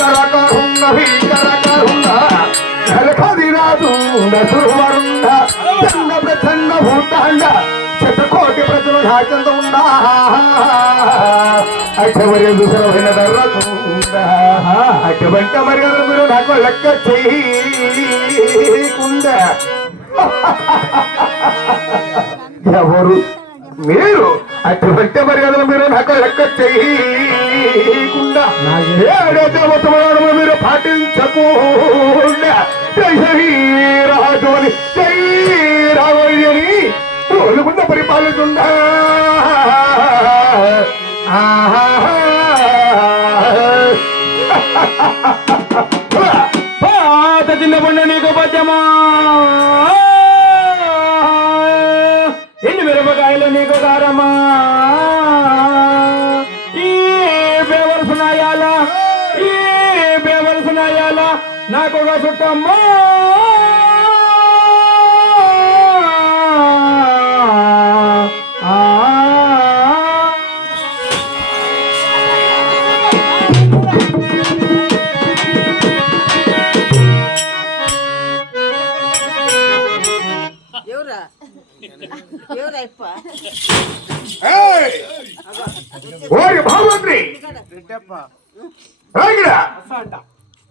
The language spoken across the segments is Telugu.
భీకరకరుండ భీకరకరుండ జలఖదిరాజు సురువరుండ చండ ప్రచండ భూతాండ శతకోటి ప్రజలు నాచంత ఉండా అటువంటి దుసరమైన దర్రకుండ అటువంటి మర్యాదలు మీరు నాకు లెక్క చేయకుండా ఎవరు మీరు అటువంటి మర్యాదలు మీరు నాకు లెక్క చేయకుండా ఏడే దేవతలను మీరు పాటించకుండా జై రాజు అని జై రావణి అని తోలుకుండా పరిపాలిస్తుందా పాత చిన్నపండు నీకు పద్యమా ఎన్ని మిరపకాయలు నీకు కారమా ఈ బేవలసునాయాల నాకు ఒక చుట్టమ్మా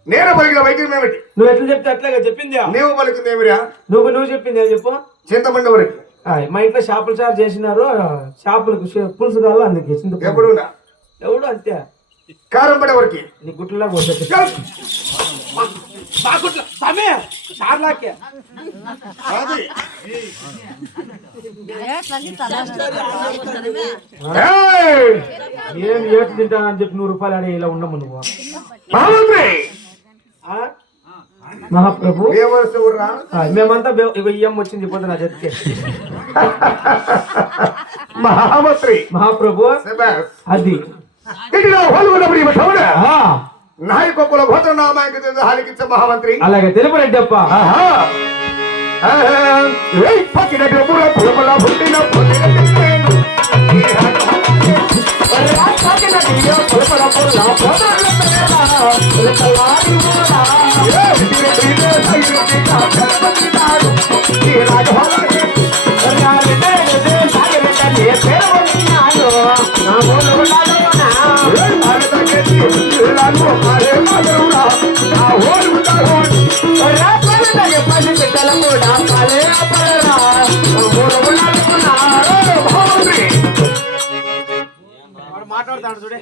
నేను పలికిన వైద్యం ఏమిటి? నువ్వు ఎట్లా చెప్తే అట్లాగా చెప్పింది. నువ్వు పలికింది ఏమిరా? నువ్వు చెప్పింది చెప్పు. చింతమండి వరకు మా ఇంట్లో చేపల చారు చేసినారు. చేపలకు పులుసు కావాలి అందుకే ఎప్పుడు ఎవడు అంతే కారం పడే వరకు నీ గుట్లలో ఏం ఏటు తింటానని చెప్పి 100 రూపాయలు అడిగి ఇలా ఉండము నువ్వు. మహాప్రభు మేమంతా ఇయ్యం వచ్చింది పోతే నా చేతికి. మహాప్రభు అది నాయకుల భద్రనామాయక మహామంత్రి అలాగే తెలుపు రెడ్డప్ప మాట్లాడతాడు చూడే.